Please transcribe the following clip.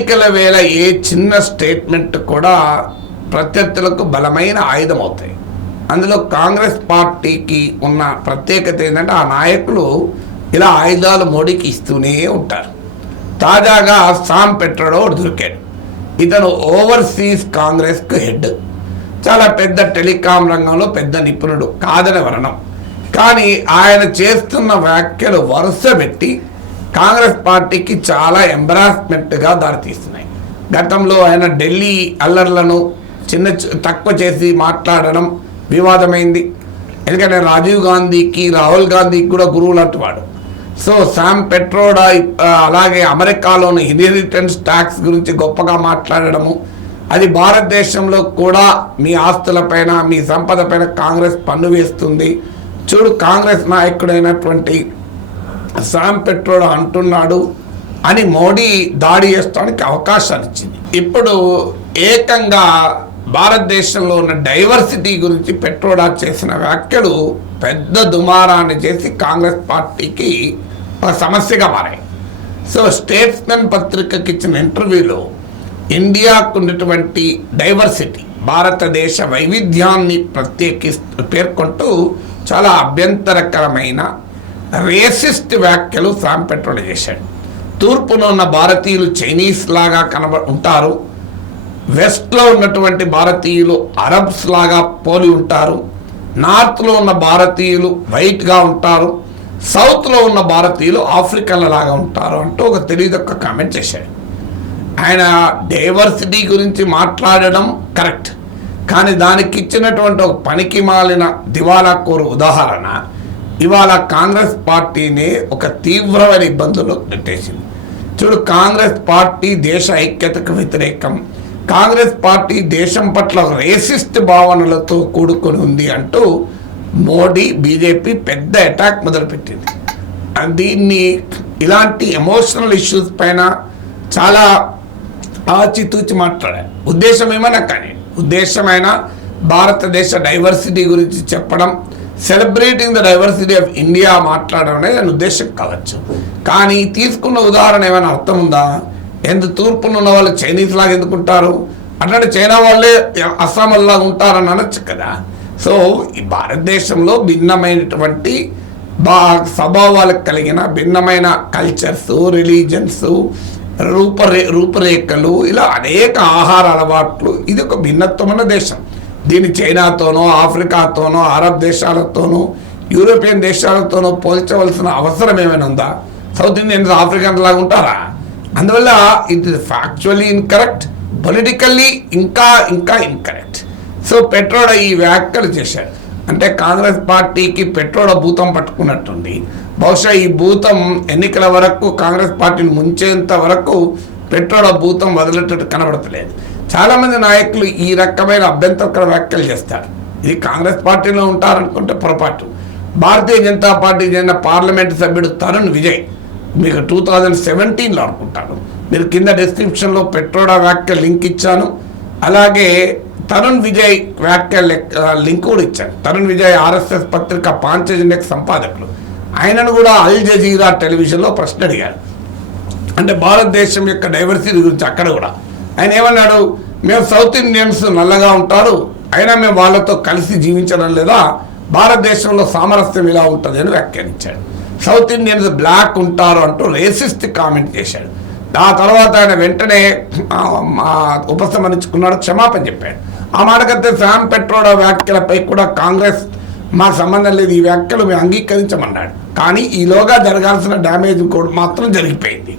ఎన్నికల వేళ ఏ చిన్న స్టేట్మెంట్ కూడా ప్రత్యర్థులకు బలమైన ఆయుధం అవుతాయి. అందులో కాంగ్రెస్ పార్టీకి ఉన్న ప్రత్యేకత ఏంటంటే ఆ నాయకులు ఇలా ఆయుధాలు మోడీకి ఇస్తూనే ఉంటారు. తాజాగా సామ్ పెట్రోడో దొరికాడు. ఇతను ఓవర్సీస్ కాంగ్రెస్కు హెడ్, చాలా పెద్ద టెలికాం రంగంలో పెద్ద నిపుణుడు కాదని వర్ణం. కానీ ఆయన చేస్తున్న వ్యాఖ్యలు వరుస పెట్టి కాంగ్రెస్ పార్టీకి చాలా ఎంబరాస్మెంట్గా దారితీస్తున్నాయి. గతంలో ఆయన ఢిల్లీ అల్లర్లను తక్కువ చేసి మాట్లాడడం వివాదమైంది. ఎందుకంటే రాజీవ్ గాంధీకి రాహుల్ గాంధీకి కూడా గురువులు అంటువాడు. సో సామ్ పెట్రోడా అలాగే అమెరికాలోని ఇన్హెరిటెన్స్ ట్యాక్స్ గురించి గొప్పగా మాట్లాడడము, అది భారతదేశంలో కూడా మీ ఆస్తులపైన మీ సంపద పైన కాంగ్రెస్ పన్ను వేస్తుంది, చూడు కాంగ్రెస్ నాయకుడైనటువంటి సామ్ పెట్రోడా అంటున్నాడు అని మోడీ దాడి చేస్తానికి అవకాశాలు ఇచ్చింది. ఇప్పుడు ఏకంగా భారతదేశంలో ఉన్న డైవర్సిటీ గురించి పెట్రోడా చేసిన వ్యాఖ్యలు పెద్ద దుమారాన్ని చేసి కాంగ్రెస్ పార్టీకి ఒక సమస్యగా మారాయి. సో స్టేట్స్మెన్ పత్రికకి ఇచ్చిన ఇంటర్వ్యూలో ఇండియాకు ఉన్నటువంటి డైవర్సిటీ, భారతదేశ వైవిధ్యాన్ని పేర్కొంటూ చాలా అభ్యంతరకరమైన రేసిస్ట్ వ్యాఖ్యలు సామ్ పెట్రోడా చేశాడు. తూర్పున ఉన్న భారతీయులు చైనీస్ లాగా ఉంటారు, వెస్ట్లో ఉన్నటువంటి భారతీయులు అరబ్స్ లాగా పోలి ఉంటారు, నార్త్లో ఉన్న భారతీయులు వైట్గా ఉంటారు, సౌత్లో ఉన్న భారతీయులు ఆఫ్రికన్ల లాగా ఉంటారు అంటూ ఒక తెలియదొక్క కామెంట్ చేశాడు. ఆయన డైవర్సిటీ గురించి మాట్లాడడం కరెక్ట్, కానీ దానికి ఇచ్చినటువంటి ఒక పనికి మాలిన దివాలా కోరు ఉదాహరణ ఇవాళ కాంగ్రెస్ పార్టీని ఒక తీవ్రమైన ఇబ్బందులు నెట్టేసింది. చూడు, కాంగ్రెస్ పార్టీ దేశ ఐక్యతకు వ్యతిరేకం, కాంగ్రెస్ పార్టీ దేశం పట్ల రేసిస్ట్ భావనలతో కూడుకొని ఉంది అంటూ మోడీ బీజేపీ పెద్ద అటాక్ మొదలుపెట్టింది. దీన్ని ఇలాంటి ఎమోషనల్ ఇష్యూస్ పైన చాలా ఆచితూచి మాట్లాడారు. ఉద్దేశం ఏమైనా కానీ ఉద్దేశమైనా భారతదేశ డైవర్సిటీ గురించి చెప్పడం, celebrating the diversity of India మాట్లాడడం అనేది దాని ఉద్దేశం కావచ్చు. కానీ తీసుకున్న ఉదాహరణ ఏమైనా అర్థం ఉందా? ఎందుకు తూర్పున ఉన్న వాళ్ళు చైనీస్ లాగా ఎందుకుంటారు అంటే చైనా వాళ్ళే అస్సాం లాగా ఉంటారని అనొచ్చు కదా. సో ఈ భారతదేశంలో భిన్నమైనటువంటి స్వభావాలకు కలిగిన భిన్నమైన కల్చర్స్, రిలీజన్స్, రూపురేఖలు, ఇలా అనేక ఆహార అలవాట్లు, ఇది ఒక భిన్నత్వమైన దేశం. దీన్ని చైనాతోనో ఆఫ్రికాతోనో అరబ్ దేశాలతోనో యూరోపియన్ దేశాలతోనో పోల్చవలసిన అవసరం ఏమైనా ఉందా? సౌత్ ఇండియన్స్ ఆఫ్రికన్ లాగా ఉంటారా? అందువల్ల it is factually incorrect, politically ఇంకా ఇన్కరెక్ట్. సో పెట్రోడా ఈ వ్యాఖ్యలు చేశాడు అంటే కాంగ్రెస్ పార్టీకి పెట్రోడా భూతం పట్టుకున్నట్టుంది. బహుశా ఈ భూతం ఎన్నికల వరకు కాంగ్రెస్ పార్టీని ముంచేంత వరకు పెట్రోడా భూతం వదిలేటట్టు కనబడతలేదు. చాలామంది నాయకులు ఈ రకమైన అభ్యంతరకర వ్యాఖ్యలు చేస్తారు. ఇది కాంగ్రెస్ పార్టీలో ఉంటారనుకుంటే పొరపాటు. భారతీయ జనతా పార్టీ చెందిన పార్లమెంటు సభ్యుడు తరుణ్ విజయ్, మీకు 2017లో అనుకుంటాను, మీరు కింద డిస్క్రిప్షన్లో పెట్రోడా వ్యాఖ్య లింక్ ఇచ్చాను, అలాగే తరుణ్ విజయ్ వ్యాఖ్య లింక్ కూడా ఇచ్చాను. తరుణ్ విజయ్ ఆర్ఎస్ఎస్ పత్రిక పాంచజన్యకు సంపాదకులు. ఆయనను కూడా అల్ జజీరా టెలివిజన్లో ప్రశ్న అడిగారు, అంటే భారతదేశం యొక్క డైవర్సిటీ గురించి. అక్కడ కూడా ఆయన ఏమన్నాడు, మేము సౌత్ ఇండియన్స్ నల్లగా ఉంటారు, అయినా మేము వాళ్ళతో కలిసి జీవించడం లేదా, భారతదేశంలో సామరస్యం ఇలా ఉంటుంది అని వ్యాఖ్యానించాడు. సౌత్ ఇండియన్స్ బ్లాక్ ఉంటారు అంటూ రేసిస్ట్ కామెంట్ చేశాడు. ఆ తర్వాత ఆయన వెంటనే ఉపసంహరించుకున్నాడు, క్షమాపణ చెప్పాడు. ఆ మాటకైతే సామ్ పెట్రోడా వ్యాఖ్యలపై కూడా కాంగ్రెస్ మాకు సంబంధం లేదు, ఈ వ్యాఖ్యలు మేము అంగీకరించమన్నాడు. కానీ ఈలోగా జరగాల్సిన డ్యామేజ్ కూడా మాత్రం జరిగిపోయింది.